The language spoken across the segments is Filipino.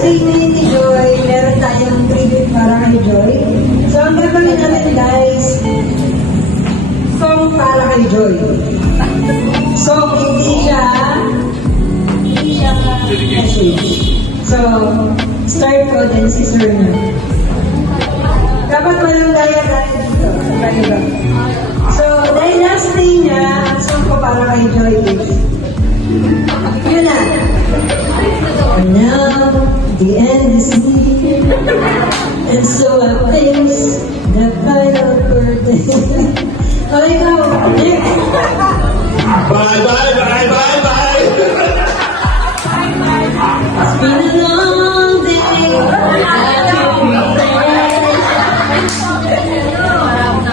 day ngayon ni Joy, meron tayong tribute para kay Joy. So, ang gagawin natin guys, song para kay Joy. So, hindi siya message. So, start ko then si Sir na. Dapat malunggaya tayo dito. Diba? So, dahil last day niya, ang song ko para kay Joy is, yun na. And now, the end is near, and so I face the final curtain. Okay, go. Next. Bye, bye, bye, bye, bye! It's been a long day.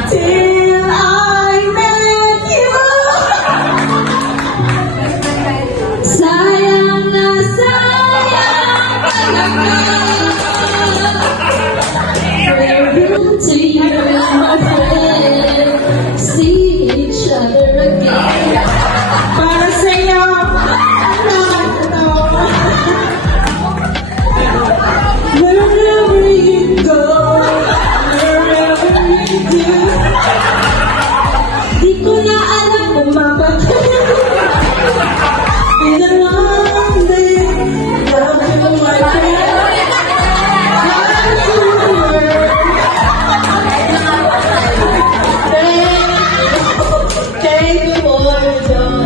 Till I met you. Sayang na sayang talaga. We're to you, my friend. See each other again. Para sa'yo. Wherever you go, wherever you do, di ko na alam kung mapagod. Been a long day, love you, my friend. Love you, world. Thank you for your joy.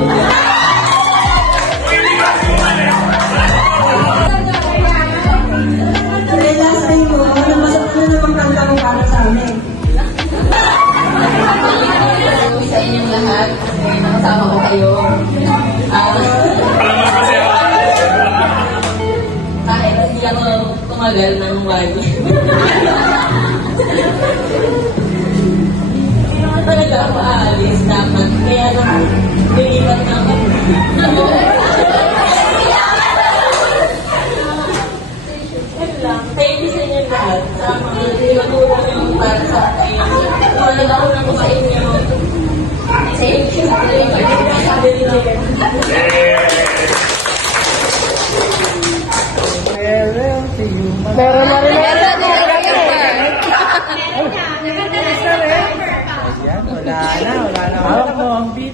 Dahil last time mo, namasok na namang kanta mo para sa amin. Sa inyong lahat, nakasama ko kayo. Kahit hindi ako tumagal ng wali. Hindi naman talaga ako aalis dapat. Kaya lang, nilipat na ako. Thank you sa inyo lahat. Sa mga tinutulong yung para sa akin. Wala ako na kumain niyo. Thank you. Meron na rin. Wala na. Hawak mo ang beat.